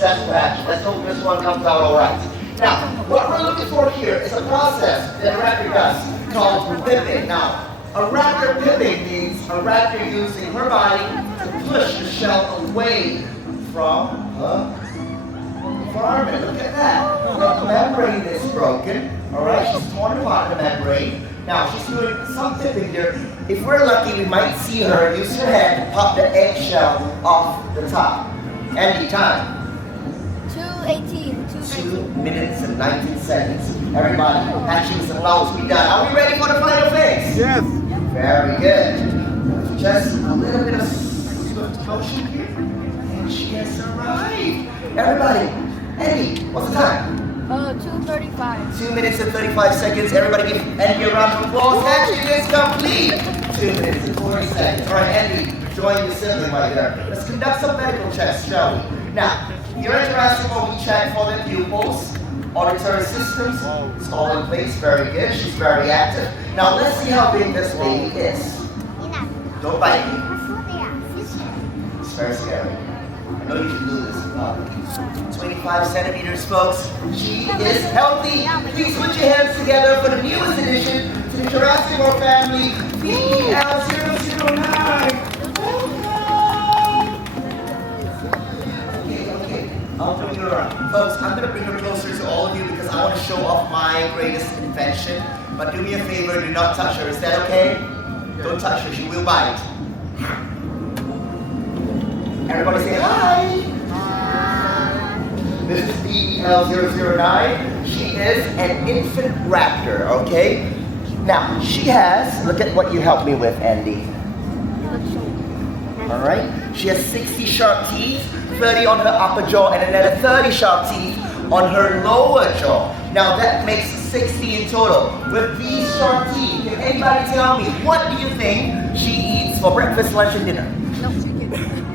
successful action. Let's hope this one comes out all right. Now, what we're looking for here is a process that a raptor does called pipping. Now, a raptor pipping means a raptor using her body to push the shell away from her environment. Look at that. The membrane is broken. All right, she's torn apart the membrane. Now, she's doing some pipping here. If we're lucky, we might see her use her head to pop the eggshell off the top. Andy, time. 2:18. 2 minutes and 19 seconds. Everybody, hatching some lows be done. Are we ready for the final phase? Yes. Very good. Just a little bit of swift motion here. And she has arrived. Everybody, Andy, what's the time? 2:35. 2 minutes and 35 seconds. Everybody give Andy a round of applause. Hatching is complete. 2 minutes and 40 seconds. All right, Andy, join your sibling right there. Let's conduct some medical checks, shall we? Now, you're interested when we check for the pupils, auditory systems. It's all in place. Very good. She's very active. Now, let's see how big this baby is. Don't bite me. It's very scary. I know you can do this. 25 centimeters, folks. She is healthy. Please put your hands together for the newest addition to the Jurassic World family, BL009. Okay. I'll bring her around. Folks, I'm going to bring her closer to all of you because I want to show off my greatest invention. But do me a favor, do not touch her. Is that okay? Don't touch her. She will bite. Everybody say hi. This is BL009. She is an infant raptor, okay? Now, she has, look at what you helped me with, Andy. All right? She has 60 sharp teeth, 30 on her upper jaw, and another 30 sharp teeth on her lower jaw. Now, that makes 60 in total. With these sharp teeth, can anybody tell me, what do you think she eats for breakfast, lunch, and dinner?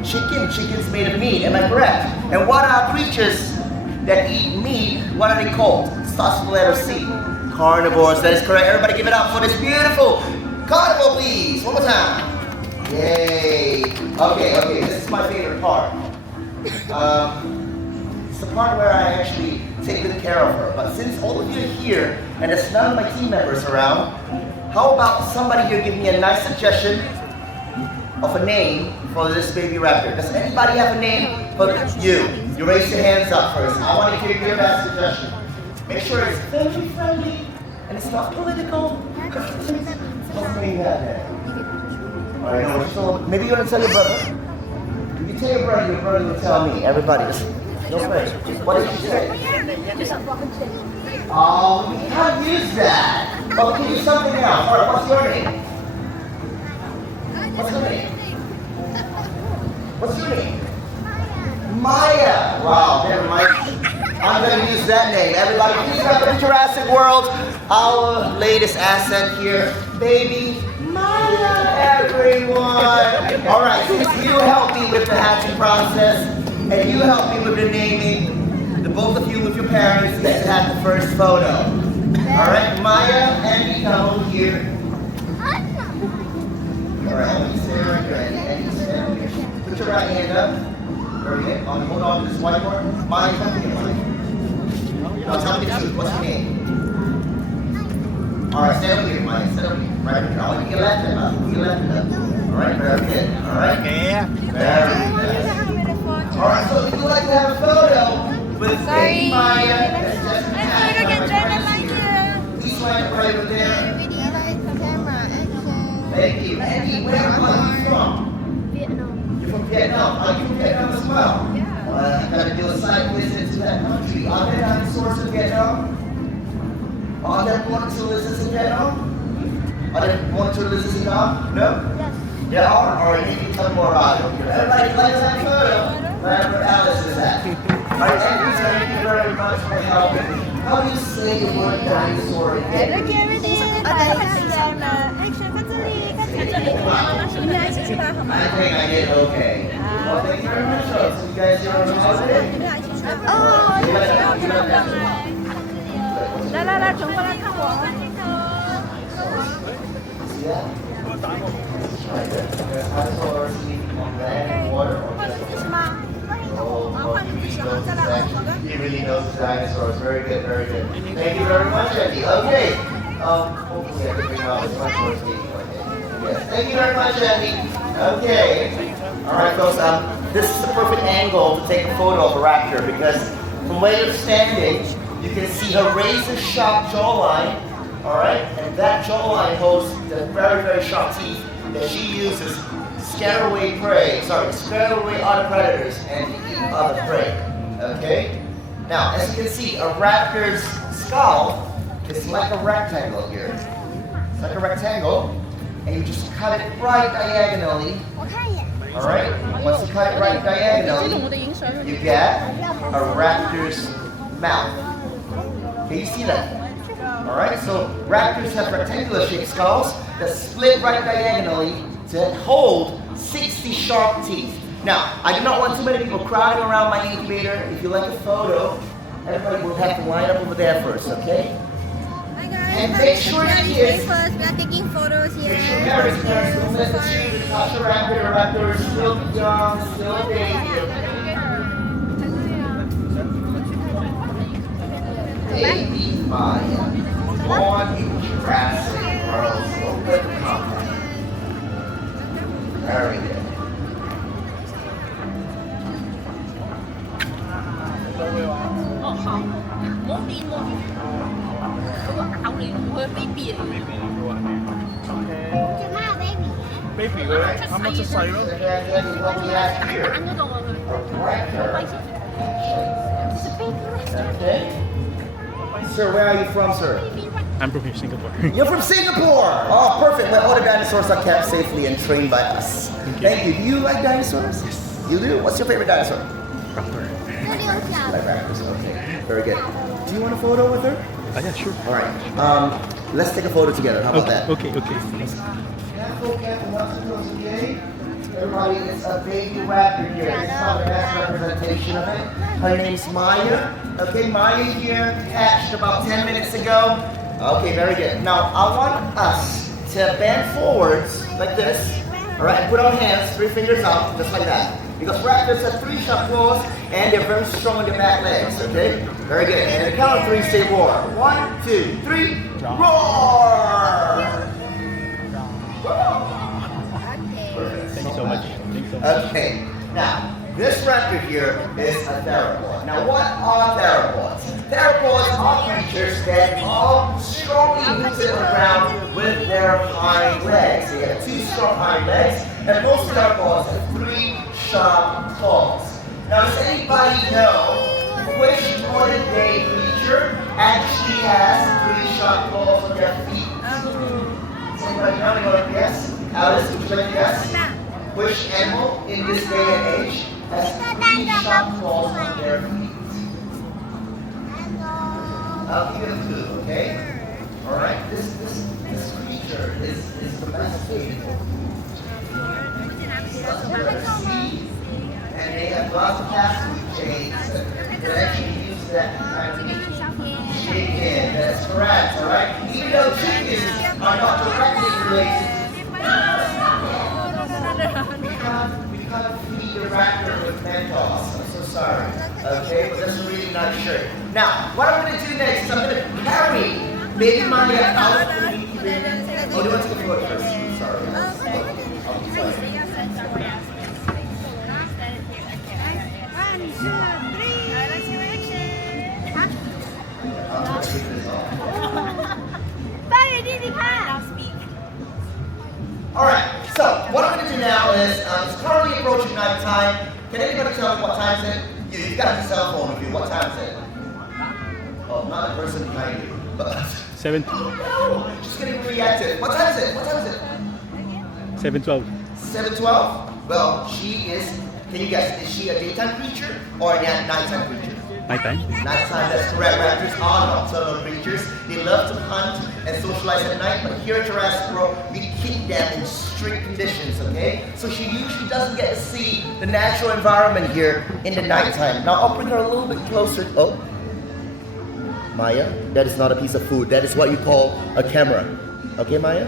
Chicken. Chicken's made of meat, am I correct? And what are creatures that eat meat, what are they called? Starts with the letter C. Carnivores, that is correct. Everybody give it up for this beautiful carnivore, please. One more time. Yay. Okay, this is my favorite part. It's the part where I actually take good care of her. But since all of you are here, and there's none of my team members around, how about somebody here give me a nice suggestion of a name for this baby raptor? Does anybody have a name for you? You raise your hands up first. I want to hear your best suggestion. Make sure it's family friendly and it's not political. What's name that name? Alright, so maybe you want to tell your brother. If you tell your brother will tell me. Everybody, just no play. What did you say? Oh, we can't use that. Well, we can use something else. Alright, what's your name? What's her name? What's your name? Maya. Wow, never mind. I'm going to use that name. Everybody, please welcome to Jurassic World, our latest asset here, baby Maya, everyone. All right, since you helped me with the hatching process and you helped me with the naming, the both of you with your parents get to have the first photo. All right, Maya, Andy, come over here. All right, let me stand right here. Andy, stand here. Put your right hand up. Very good. Hold on to this whiteboard. Maya, come here. Now tell me the truth. What's your name? All right, stand over here, Maya. Stand over here. Right here. I want you to get left hand up. Get left hand up. All right, very good. All right. Very good. All right, so if you'd like to have a photo with baby Maya, that's just please line up right over there. Thank you. Andy, where are you from? Vietnam. You're from Vietnam. Are you from Vietnam as well? Yeah. I gotta do a side visit to that country. Are there dinosaurs in Vietnam? Are there monitor lizards in Vietnam? Are there monitor lizards in Vietnam? No? Yes. There are? Alright, maybe come more out over here. Everybody, like that photo. Right where Alice is at. Alright, Andrew, thank you very much for helping me. How do you say the word dinosaur in Vietnamese? I think I did okay. Well, thank you very much, folks. You guys here on the holiday? Yeah. Right there. Dinosaurs sleeping on land, water, or just He really knows dinosaurs. Very good, very good. Thank you very much, Andy. Okay. Hopefully I can bring out as much more speaking. Yes. Thank you very much, Andy. Okay. All right, folks. This is the perfect angle to take a photo of a raptor because from where you're standing, you can see her razor-sharp jawline. All right, and that jawline holds the very, very sharp teeth that she uses to scare away other predators and to eat other prey. Okay? Now, as you can see, a raptor's skull is like a rectangle here. It's like a rectangle, and you just cut it right diagonally. All right? Once you cut it right diagonally, you get a raptor's mouth. Can you see that? All right, so raptors have rectangular shaped skulls that split right diagonally to hold 60 sharp teeth. Now, I do not want too many people crowding around my incubator. If you like a photo, everybody will have to line up over there first, okay? Hi guys, And make sure the kids, first. We are taking photos here. make sure parents don't let the children touch the raptor. The raptor is still young, still a baby. Baby Maya, born in Jurassic World, open combat. Very good. Baby 佢啱啱出世咯。 And then what we have here, a raptor. Okay. Sir, where are you from, sir? I'm from Singapore. You're from Singapore! Oh, perfect. Well, all the dinosaurs are kept safely and trained by us. Thank you. Do you like dinosaurs? Yes. You do? What's your favorite dinosaur? Raptor. Like raptors. Okay. Very good. Do you want a photo with her? Yeah, sure. All right. Let's take a photo together. How about that? Okay. Careful, not too close, okay? Everybody, it's a baby raptor here. This is not the best representation of it. Her name's Maya. Okay, Maya here hatched about 10 minutes ago. Okay, very good. Now, I want us to bend forwards like this. All right, and put our hands, 3 fingers out, just like that. Because raptors have 3 sharp claws and they're very strong on their back legs, okay? Very good. And at the count of 3, say roar. 1, 2, 3, roar! Thank you so much. Okay, now, this raptor here is a theropod. Now, what are theropods? Theropods are creatures that are strongly rooted on the ground with their hind legs. They have 2 strong hind legs, and most theropods have 3 sharp claws. Now, does anybody know which modern day creature actually has 3 sharp claws on their feet? Does anybody know? You want to guess? Alice, would you like to guess? Which animal in this day and age has 3 sharp claws on their feet? I'll give you a clue, okay? Alright, this creature is domesticated. And they have lots of fast food chains that actually use that kind of chicken. That's correct, alright? Even though chickens are not directly related, we can't feed the raptor with menetas. I'm so sorry. Okay, but that's a really nice shirt. Now, what I'm going to do next is I'm going to carry baby Maya out of the incubator. Oh, do you want to take a photo first? Sorry. I'll be fine. 1, 2, 3. Alright, so what I'm going to do now is, it's currently approaching night time. Can anybody tell me what time is it? You've got your cell phone with you. What time is it? Oh, not the person behind you. But 7. She's getting really active. What time is it? What time is it? 7:12. 7:12? Well, she is, can you guess, is she a daytime creature or a nighttime creature? Nighttime. Nighttime, that's correct. Raptors are nocturnal creatures. They love to hunt and socialize at night, but here at Jurassic World, we keep them in strict conditions, okay? So she usually doesn't get to see the natural environment here in the nighttime. Now I'll bring her a little bit closer. Oh, Maya, that is not a piece of food. That is what you call a camera. Okay, Maya?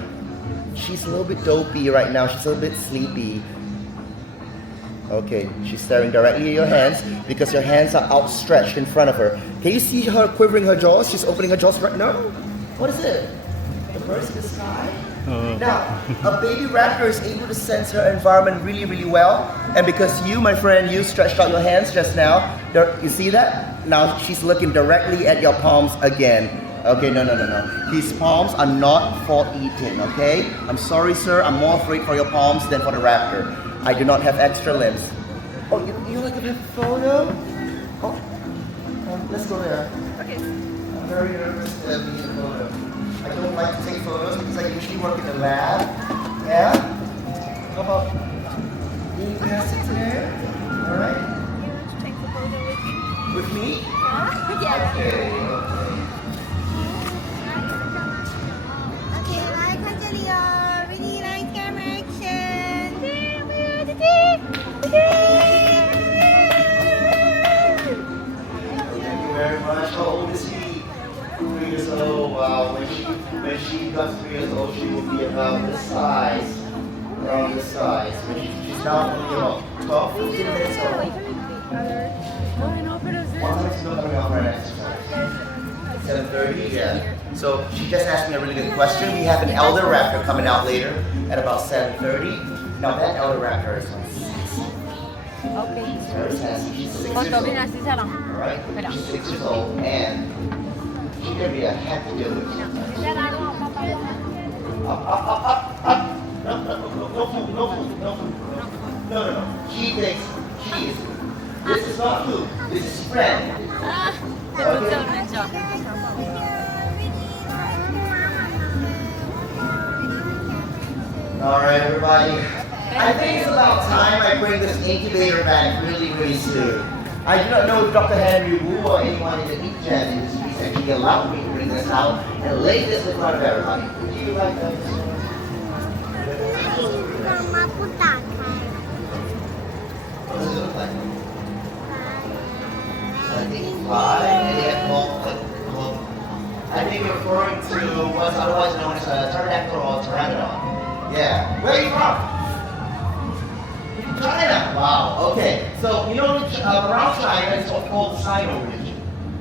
She's a little bit dopey right now. She's a little bit sleepy. Okay, she's staring directly at your hands because your hands are outstretched in front of her. Can you see her quivering her jaws? She's opening her jaws right now. What is it? The birds in the sky? Now, a baby raptor is able to sense her environment really, really well. And because you, my friend, you stretched out your hands just now, you see that? Now she's looking directly at your palms again. Okay, no. These palms are not for eating, okay? I'm sorry, sir. I'm more afraid for your palms than for the raptor. I do not have extra limbs. Oh, you like a photo? Oh, let's go there. Okay. I'm very nervous to be in a photo. I don't like to take photos because I usually work in the lab. Yeah? How about being invested today? Alright? You want to take the photo with you? With me? Yeah. Okay. Okay, 来看这里哦 ，Ready, light, camera, action. Thank you very much. How old is he? 3 years old. Wow. When she becomes 3 years old, she will be about this size. Around this size. She's now only about 12, 15 minutes old. What time is she coming out for an exercise? 7:30, yeah. So she just asked me a really good question. We have an elder raptor coming out later at about 7:30. Now that elder raptor is very sassy. She's 6 years old. Alright? She's 6 years old and she's gonna be a heck to deal with. Up. No. She thinks she is. This is not food. This is friend. Alright, everybody. I think it's about time I bring this incubator back really, really soon. I do not know if Dr. Henry Wu or anyone in the meat jam industry actually allowed me to bring this out and lay this in front of everybody. Would you like that? 干嘛不打开？ What does it look like? I think it's fly, and yet, well, I think you're referring to what's otherwise known as a pterodactyl or pteranodon. Yeah. Where are you from? China. Wow. Okay. So you know, around China, it's called the Sino region.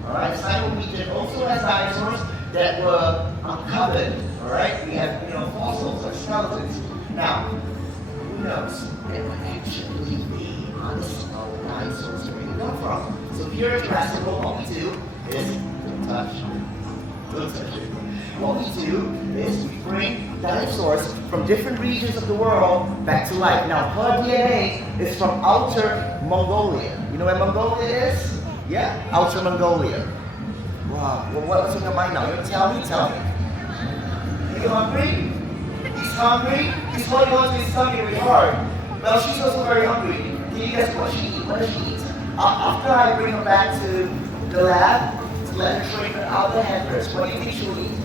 All right. The Sino region also has dinosaurs that were uncovered. All right. We have fossils or skeletons. Now, who knows? Where would actually be unsmoked dinosaurs where they come from? So here at Jurassic, what we do is don't touch it. What we do is we bring dinosaurs from different regions of the world back to life. Now, her DNA is from Outer Mongolia. You know where Mongolia is? Yeah, Outer Mongolia. Wow. Well, what's on your mind now? You want to tell me? Tell me. Are you hungry? He's hungry. He's holding on to his tummy really hard. Well, she's also very hungry. Can you guess what she eats? What does she eat? After I bring her back to the lab to let her train out the handlers, what do you think she'll eat?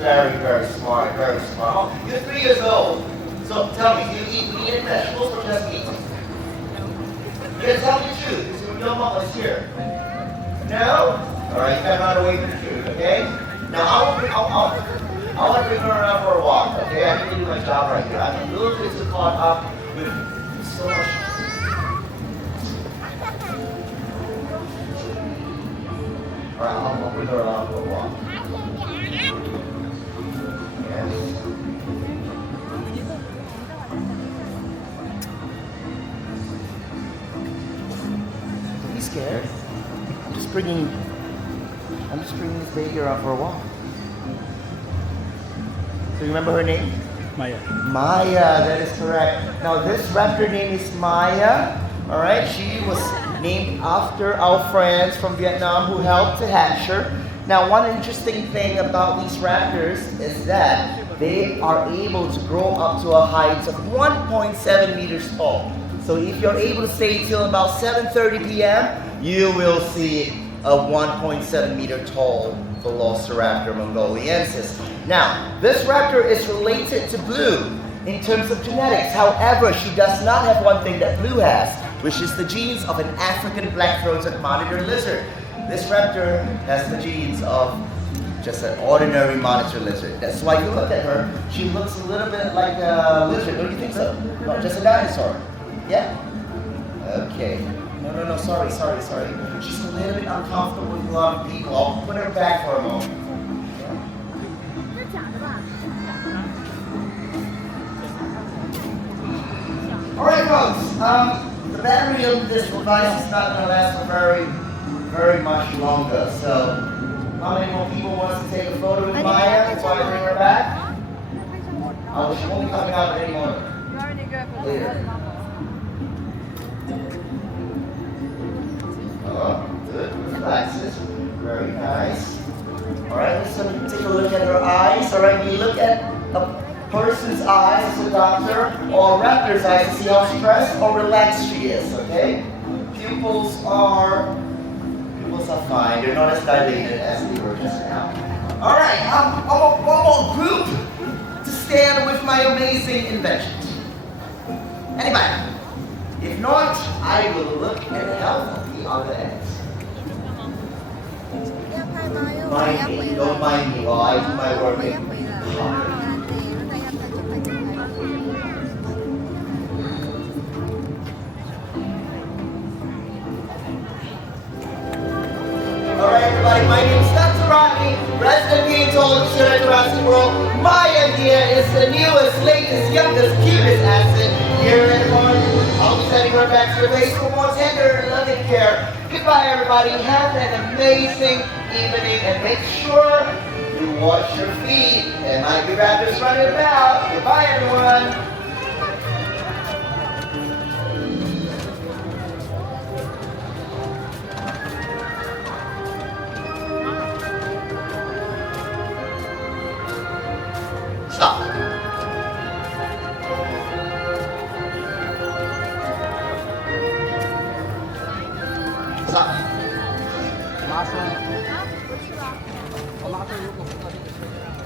Very, very smart, very smart. Oh, you're 3 years old. So tell me, do you eat meat and vegetables or just meat? You gotta tell me the truth, because your mom was here. No? Alright, you gotta run away from the food, okay? Now I want to bring her around for a walk, okay? I need to do my job right here. I'm a little bit too caught up with so much. Alright, I'll bring her around for a walk. Don't be scared. I'm just bringing this baby around for a walk. So you remember her name? Maya. Maya, that is correct. Now this raptor name is Maya. Alright, she was named after our friends from Vietnam who helped to hatch her. Now one interesting thing about these raptors is that they are able to grow up to a height of 1.7 meters tall. So if you're able to stay till about 7:30 p.m., you will see a 1.7 meter tall Velociraptor mongoliensis. Now, this raptor is related to Blue in terms of genetics. However, she does not have one thing that Blue has, which is the genes of an African black-throated monitor lizard. This raptor has the genes of just an ordinary monitor lizard. That's why you look at her. She looks a little bit like a lizard, don't you think so? No, just a dinosaur. Yeah? Okay. No, sorry. She's a little bit uncomfortable with a lot of people. I'll put her back for a moment. Alright folks, the battery of this device is not going to last for very much longer. So, how many more people want to take a photo with Maya before I bring her back? Oh, she won't be coming out any more. Later. Oh, good. Relaxes. Very nice. Alright, let's take a look at her eyes. Alright, we look at a person's eyes as a doctor, or a raptor's eyes to see how stressed or relaxed she is, okay? Pupils are fine. They're not as dilated as they were just now. Alright, one more group to stand with my amazing inventions. Anybody? If not, I will look at the health of the other ends. Mind me, don't mind me while I do my work. Alright everybody, my name is Dr. Rodney, resident paleontologist here at Jurassic World. My idea is the newest, latest, youngest, cutest asset here at Rodney. I'll be sending her back to the base for more tender and loving care. Goodbye everybody, have an amazing evening and make sure you wash your feet. There might be raptors running about. Goodbye everyone. Stop. Stop. 啊，不是吧？我拉车如果碰到这个车上。